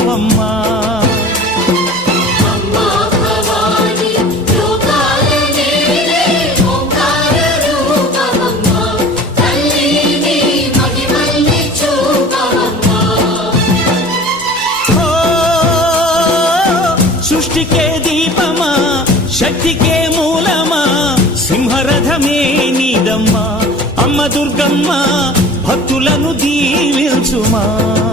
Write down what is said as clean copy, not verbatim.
చూపవమ్మా. సృష్టికే దీపమా, శక్తికే మూలమా, సింహరథమే నీదమ్మా. అమ్మ దుర్గమ్మ భక్తులను దీవించుమా.